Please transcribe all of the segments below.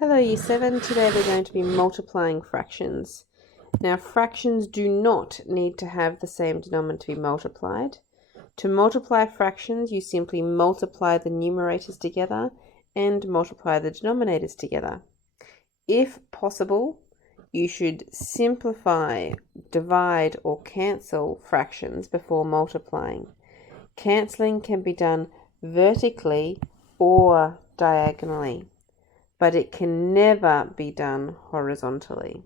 Hello Year 7, today we're going to be multiplying fractions. Now fractions do not need to have the same denominator to be multiplied. To multiply fractions you simply multiply the numerators together and multiply the denominators together. If possible, you should simplify, divide or cancel fractions before multiplying. Cancelling can be done vertically or diagonally, but it can never be done horizontally.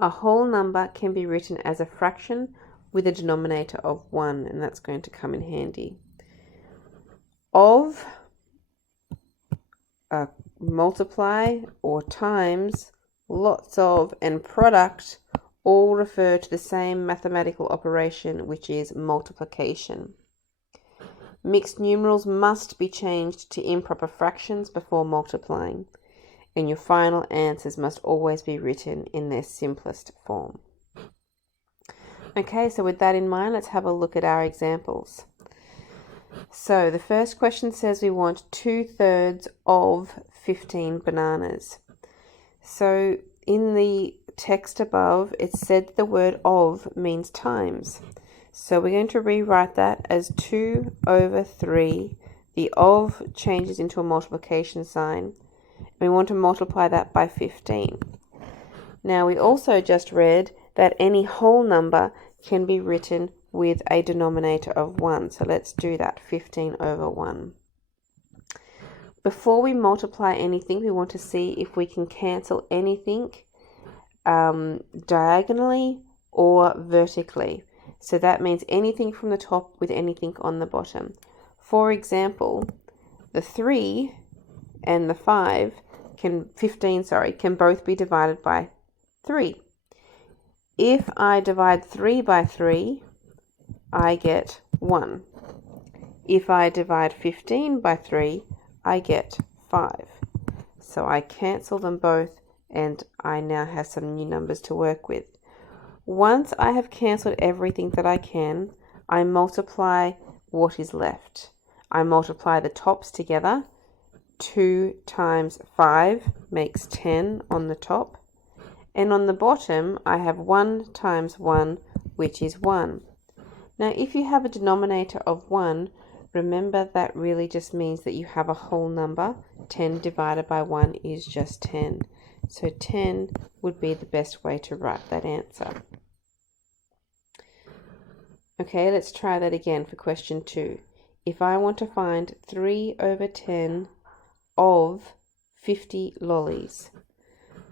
A whole number can be written as a fraction with a denominator of 1, and that's going to come in handy. Of, multiply or times, lots of, and product all refer to the same mathematical operation, which is multiplication. Mixed numerals must be changed to improper fractions before multiplying, and your final answers must always be written in their simplest form. Okay, so with that in mind, let's have a look at our examples. So the first question says we want 2/3 of 15 bananas. So in the text above, it said the word of means times. So we're going to rewrite that as 2 over 3. The of changes into a multiplication sign. And we want to multiply that by 15. Now we also just read that any whole number can be written with a denominator of 1. So let's do that, 15 over 1. Before we multiply anything, we want to see if we can cancel anything diagonally or vertically. So that means anything from the top with anything on the bottom. For example, the 3 and the 15 can both be divided by 3. If I divide 3 by 3, I get 1. If I divide 15 by 3, I get 5. So I cancel them both and I now have some new numbers to work with. Once I have cancelled everything that I can, I multiply what is left. I multiply the tops together. 2 times 5 makes 10 on the top. And on the bottom, I have 1 times 1, which is 1. Now, if you have a denominator of 1, remember that really just means that you have a whole number. 10 divided by 1 is just 10. So 10 would be the best way to write that answer. Okay, let's try that again for question 2. If I want to find 3 over 10 of 50 lollies.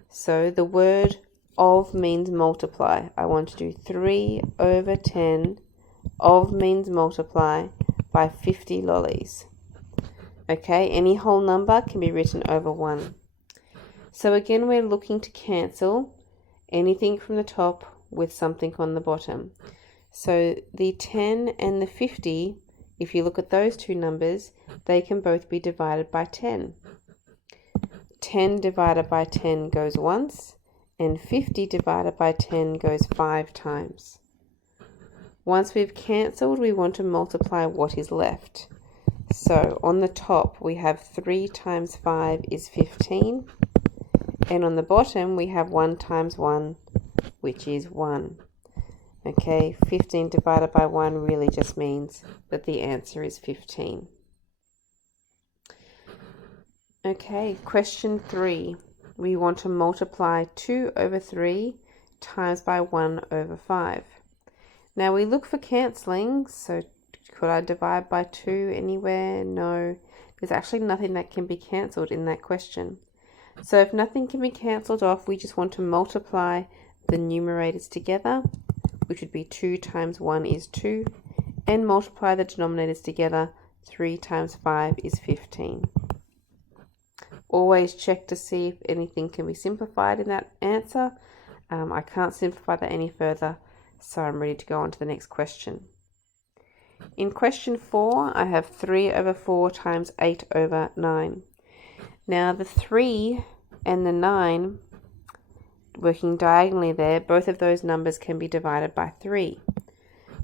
So the word of means multiply. I want to do 3 over 10 of means multiply by 50 lollies. Okay, any whole number can be written over 1. So again, we're looking to cancel anything from the top with something on the bottom. So the 10 and the 50, if you look at those two numbers, they can both be divided by 10. 10 divided by 10 goes once, and 50 divided by 10 goes 5 times. Once we've cancelled, we want to multiply what is left. So on the top, we have 3 times 5 is 15. And on the bottom, we have 1 times 1, which is 1. Okay, 15 divided by 1 really just means that the answer is 15. Okay, question 3. We want to multiply 2 over 3 times by 1 over 5. Now we look for cancelling, so could I divide by 2 anywhere? No, there's actually nothing that can be cancelled in that question. So if nothing can be cancelled off, we just want to multiply the numerators together, which would be 2 times 1 is 2, and multiply the denominators together. 3 times 5 is 15. Always check to see if anything can be simplified in that answer. I can't simplify that any further, so I'm ready to go on to the next question. In question 4, I have 3 over 4 times 8 over 9. Now the 3 and the 9, working diagonally there, both of those numbers can be divided by 3.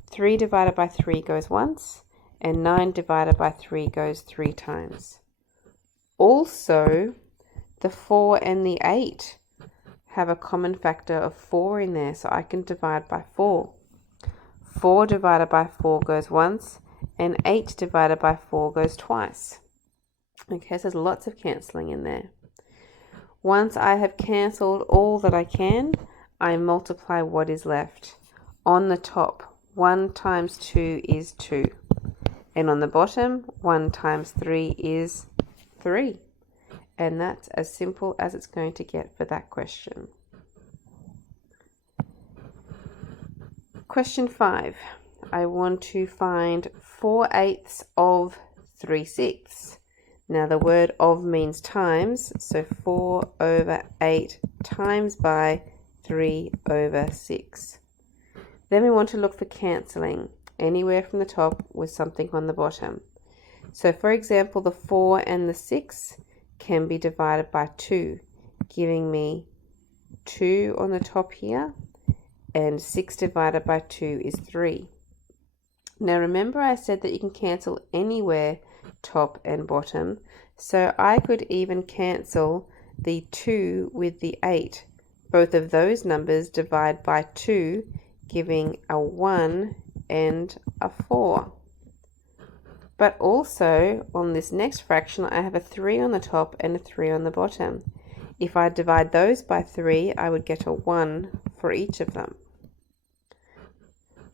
3 divided by 3 goes once, and 9 divided by 3 goes 3 times. Also, The 4 and the 8 have a common factor of 4 in there, so I can divide by 4. 4 divided by 4 goes once, and 8 divided by 4 goes twice. Okay, so there's lots of cancelling in there. Once I have cancelled all that I can, I multiply what is left. On the top, 1 times 2 is 2. And on the bottom, 1 times 3 is 3. And that's as simple as it's going to get for that question. Question 5. I want to find 4/8 of 3/6. Now the word of means times, so 4/8 times by 3/6. Then we want to look for cancelling, anywhere from the top with something on the bottom. So for example, the 4 and the 6 can be divided by 2, giving me 2 on the top here, and 6 divided by 2 is 3. Now remember I said that you can cancel anywhere, top and bottom, so I could even cancel the 2 with the 8. Both of those numbers divide by 2, giving a 1 and a 4. But also on this next fraction I have a 3 on the top and a 3 on the bottom. If I divide those by 3, I would get a 1 for each of them.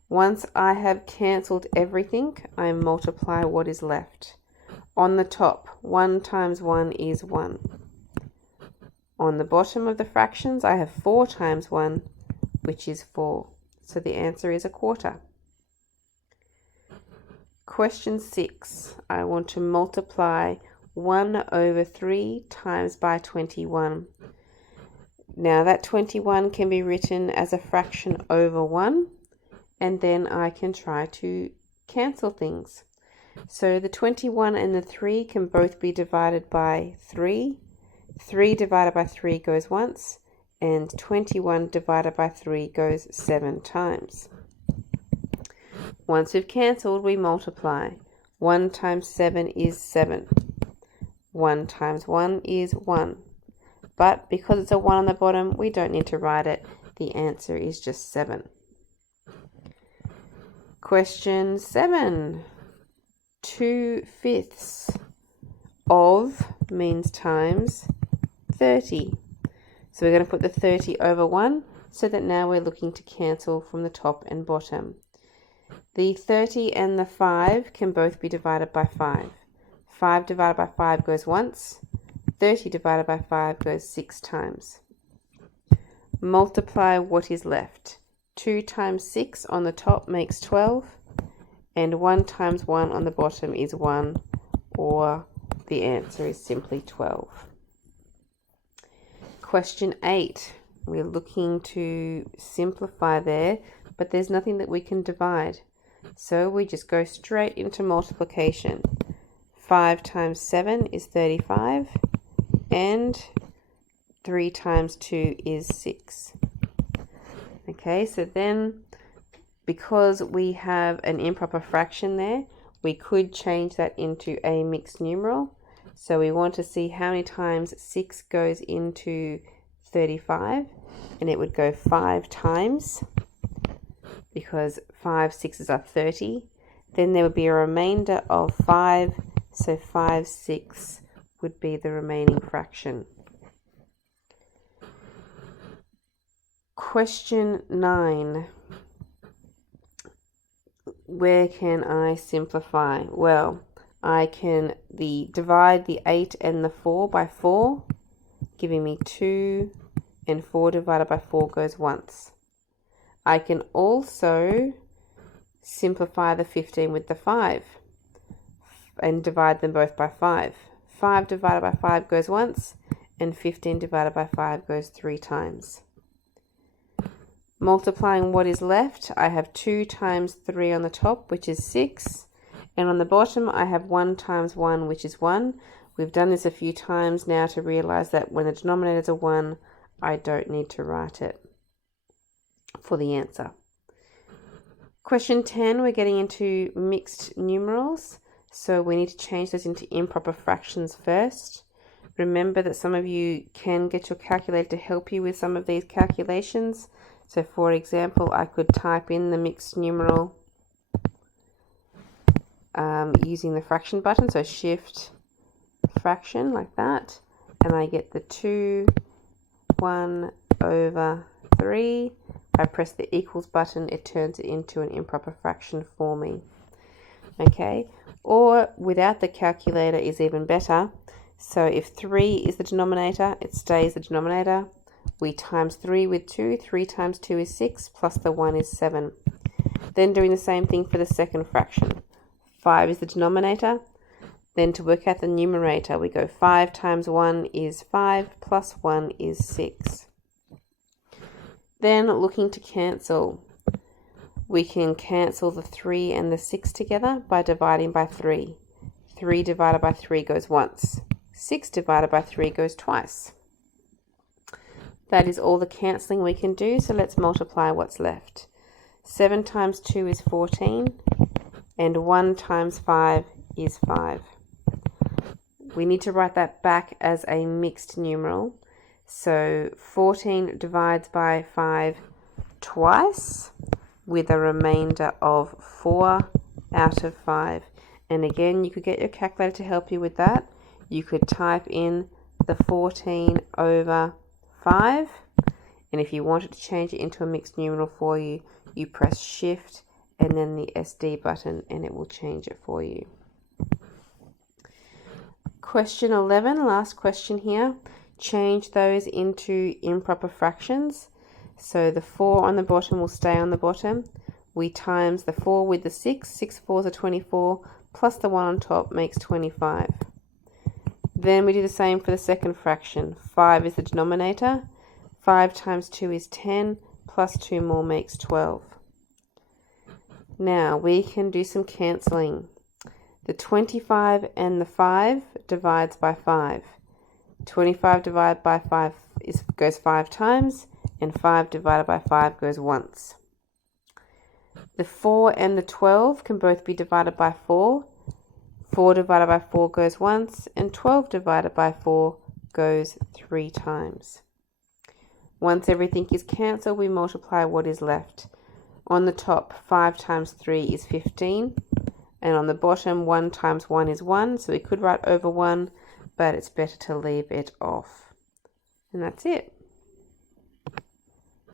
Once I have cancelled everything, I multiply what is left. On the top, 1 times 1 is 1. On the bottom of the fractions, I have 4 times 1, which is 4. So the answer is 1/4. Question 6. I want to multiply 1/3 times by 21. Now that 21 can be written as a fraction over 1, and then I can try to cancel things. So the 21 and the 3 can both be divided by 3. 3 divided by 3 goes once, and 21 divided by 3 goes 7 times. Once we've cancelled, we multiply. 1 times 7 is 7. 1 times 1 is 1. But because it's a 1 on the bottom, we don't need to write it. The answer is just 7. Question 7. 2/5 of means times 30. So we're going to put the 30 over 1 so that now we're looking to cancel from the top and bottom. The 30 and the 5 can both be divided by 5. 5 divided by 5 goes once. 30 divided by 5 goes 6 times. Multiply what is left. 2 times 6 on the top makes 12. And 1 times 1 on the bottom is 1, or the answer is simply 12. Question 8. We're looking to simplify there, but there's nothing that we can divide. So we just go straight into multiplication. 5 times 7 is 35, and 3 times 2 is 6. Okay, so then because we have an improper fraction there, we could change that into a mixed numeral. So we want to see how many times 6 goes into 35, and it would go 5 times, because 5 6s are 30. Then there would be a remainder of 5, so 5/6 would be the remaining fraction. Question 9. Where can I simplify? Well, I can divide the 8 and the 4 by 4, giving me 2, and 4 divided by 4 goes once. I can also simplify the 15 with the 5 and divide them both by 5. 5 divided by 5 goes once, and 15 divided by 5 goes 3 times. Multiplying what is left, I have 2 times 3 on the top, which is 6. And on the bottom, I have 1 times 1, which is 1. We've done this a few times now to realize that when the denominator is a 1, I don't need to write it for the answer. Question 10, we're getting into mixed numerals. So we need to change those into improper fractions first. Remember that some of you can get your calculator to help you with some of these calculations. So for example, I could type in the mixed numeral using the fraction button, so shift fraction like that, and I get the 2 1/3. If I press the equals button, it turns it into an improper fraction for me. Okay, or without the calculator is even better. So if 3 is the denominator, it stays the denominator. We times 3 with 2. 3 times 2 is 6, plus the 1 is 7. Then doing the same thing for the second fraction. 5 is the denominator. Then to work out the numerator, we go 5 times 1 is 5, plus 1 is 6. Then looking to cancel, we can cancel the 3 and the 6 together by dividing by 3. 3 divided by 3 goes once. 6 divided by 3 goes twice. That is all the cancelling we can do, so let's multiply what's left. 7 times 2 is 14, and 1 times 5 is 5. We need to write that back as a mixed numeral. So 14 divides by 5 twice, with a remainder of 4 out of 5. And again, you could get your calculator to help you with that. You could type in the 14 over 5, and if you wanted to change it into a mixed numeral for you, you press shift and then the SD button and it will change it for you. Question 11, last question here. Change those into improper fractions. So the 4 on the bottom will stay on the bottom. We times the 4 with the 6. 6 4s are 24, plus the 1 on top makes 25. Then we do the same for the second fraction. 5 is the denominator. 5 times 2 is 10, plus 2 more makes 12. Now we can do some cancelling. The 25 and the 5 divides by 5. 25 divided by 5 goes 5 times, and 5 divided by 5 goes once. The 4 and the 12 can both be divided by 4. 4 divided by 4 goes once, and 12 divided by 4 goes 3 times. Once everything is cancelled, we multiply what is left. On the top, 5 times 3 is 15. And on the bottom, 1 times 1 is 1. So we could write over 1, but it's better to leave it off. And that's it.